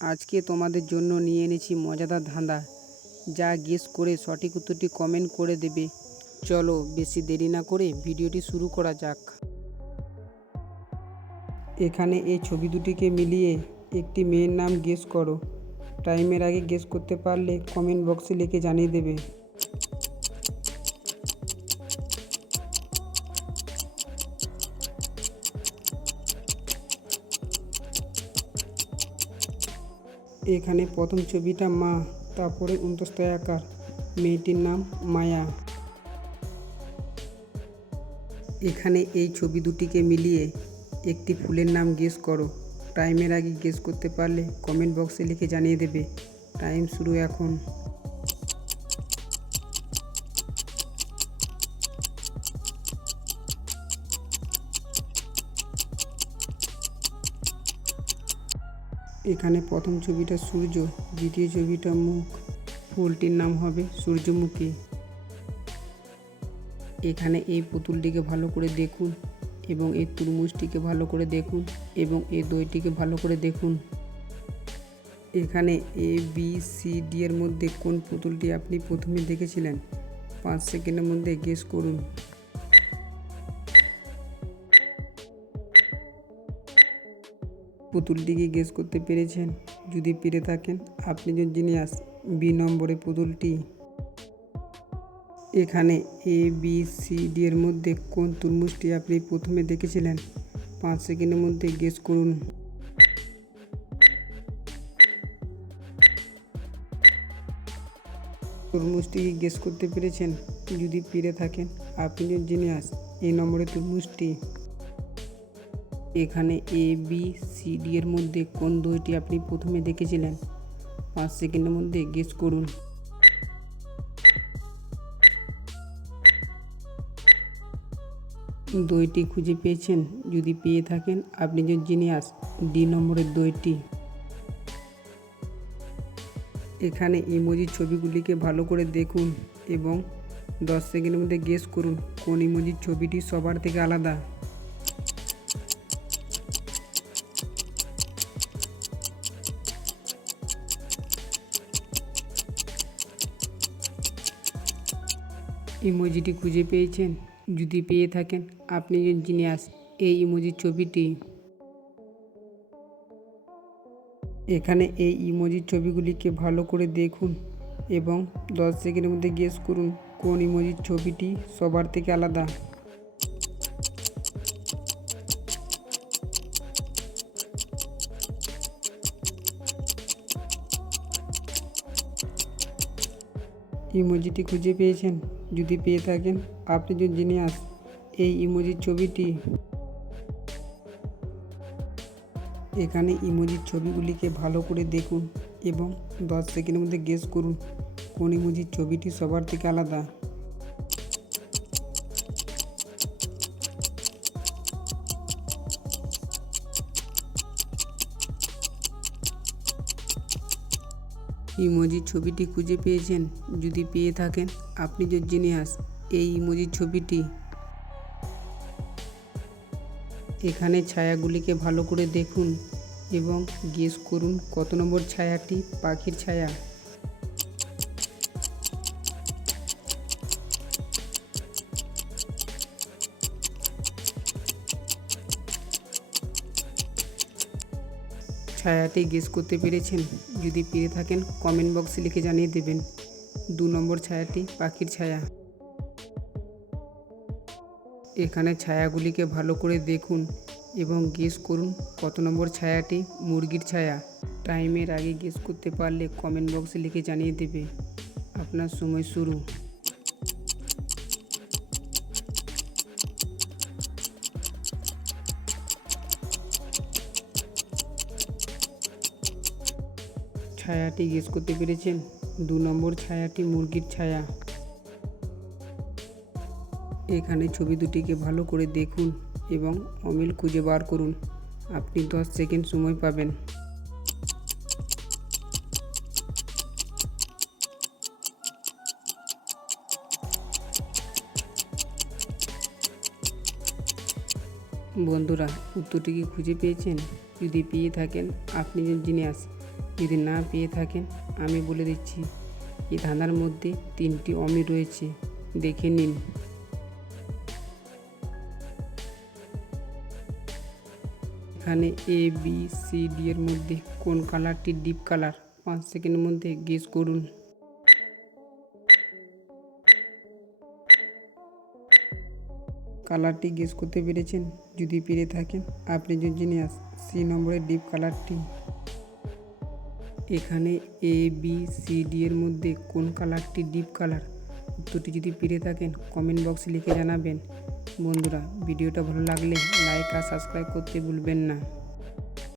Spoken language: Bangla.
আজকে তোমাদের জন্য নিয়ে এনেছি মজাদার ধাঁধা, যা গেস করে সঠিক উত্তরটি কমেন্ট করে দেবে। চলো বেশি দেরি না করে ভিডিওটি শুরু করা যাক। এখানে এই ছবি দুটিকে মিলিয়ে একটি মেয়ের নাম গেস করো। টাইমের আগে গেস করতে পারলে কমেন্ট বক্সে লিখে জানিয়ে দেবে। এখানে প্রথম ছবিটা মা, তারপরে আকার, মেয়েটির নাম মায়া। এখানে এই ছবি দুটিকে মিলিয়ে একটি ফুলের নাম গেস করো। টাইমের আগে গেস করতে পারলে কমেন্ট বক্সে লিখে জানিয়ে দেবে। টাইম শুরু এখন। এখানে প্রথম ছবিটা সূর্য, দ্বিতীয় ছবিটা মুখ, ফুলটির নাম হবে সূর্যমুখী। এখানে এই পুতুলটিকে ভালো করে দেখুন এবং এই তরমুজটিকে ভালো করে দেখুন এবং এই দইটিকে ভালো করে দেখুন। এখানে ABCD এর মধ্যে কোন পুতুলটি আপনি প্রথমে দেখেছিলেন? 5 সেকেন্ডের মধ্যে গেস করুন। পুতুলটিকে গেস করতে পেরেছেন? যদি পেরে থাকেন আপনি যে জিনিয়াস। B নম্বরে পুতুলটি। এখানে ABCD এর মধ্যে কোন তরমুজটি আপনি প্রথমে দেখেছিলেন? 5 সেকেন্ডের মধ্যে গেস করুন। তরমুজটিকে গেস করতে পেরেছেন? যদি পেরে থাকেন আপনি যে জিনিয়াস। A নম্বরে তরমুজটি। এখানে ABCD এর মধ্যে কোন দইটি আপনি প্রথমে দেখেছিলেন? 5 সেকেন্ডের মধ্যে গেস করুন। দইটি খুঁজে পেয়েছেন? যদি পেয়ে থাকেন আপনি যে জিনিয়াস। D নম্বরের দইটি। এখানে ইমোজির ছবিগুলিকে ভালো করে দেখুন এবং 10 সেকেন্ডের মধ্যে গেস করুন কোন ইমোজির ছবিটি সবার থেকে আলাদা। ইমোজিটি খুঁজে পেয়েছেন? যদি পেয়ে থাকেন আপনি যে জিনিয়াস। এই ইমোজির ছবিটি। এখানে এই ইমোজির ছবিগুলিকে ভালো করে দেখুন এবং 10 সেকেন্ডের মধ্যে গেস করুন কোন ইমোজির ছবিটি সবার থেকে আলাদা। ইমোজিটি খুঁজে পেয়েছেন? যদি পেয়ে থাকেন আপনি যে জিনিয়াস। এই ইমোজির ছবিটি। এখানে ইমোজির ছবিগুলিকে ভালো করে দেখুন এবং 10 সেকেন্ডের মধ্যে গেস করুন কোন ইমোজির ছবিটি সবার থেকে আলাদা। ইমোজির ছবিটি খুঁজে পেয়েছেন? যদি পেয়ে থাকেন আপনি যে জিনিয়াস। এই ইমোজির ছবিটি। এখানে ছায়াগুলিকে ভালো করে দেখুন এবং গেস করুন কত নম্বর ছায়াটি পাখির ছায়া। ছায়াটি গেস করতে পেরেছেন? যদি পেরে থাকেন কমেন্ট বক্সে লিখে জানিয়ে দেবেন। 2 নম্বর ছায়াটি পাখির ছায়া। এখানে ছায়াগুলিকে ভালো করে দেখুন এবং গেস করুন কত নম্বর ছায়াটি মুরগির ছায়া। টাইমের আগে গেস করতে পারলে কমেন্ট বক্সে লিখে জানিয়ে দেবে। আপনার সময় শুরু। ছায়াটি গেস করতে পেরেছেন? 2 নম্বর ছায়াটি মুরগির ছায়া। এখানে ছবি দুটিকে ভালো করে দেখুন এবং অমিল খুঁজে বার করুন। আপনি 10 সেকেন্ড সময় পাবেন। বন্ধুরা, উত্তরটি কি খুঁজে পেয়েছেন? যদি পেয়ে থাকেন আপনি যে জিনিয়াস। যদি না পেয়ে থাকেন আমি বলে দিচ্ছি, এই ধাঁধার মধ্যে 3টি অমিল রয়েছে, দেখে নিন। এখানে এ বি সি ডি এর মধ্যে কোন কালারটি ডিপ কালার? 5 সেকেন্ডের মধ্যে গেস করুন। কালারটি গেস করতে পেরেছেন? যদি পেরে থাকেন আপনি জিনিয়াস। সি নম্বরের ডিপ কালারটি। এখানে এ বি সি ডি এর মধ্যে কোন কালারটি ডিপ কালার? উত্তরটি যদি পেরে থাকেন কমেন্ট বক্সে লিখে জানাবেন। বন্ধুরা, ভিডিওটা ভালো লাগলে লাইক আর সাবস্ক্রাইব করতে ভুলবেন না।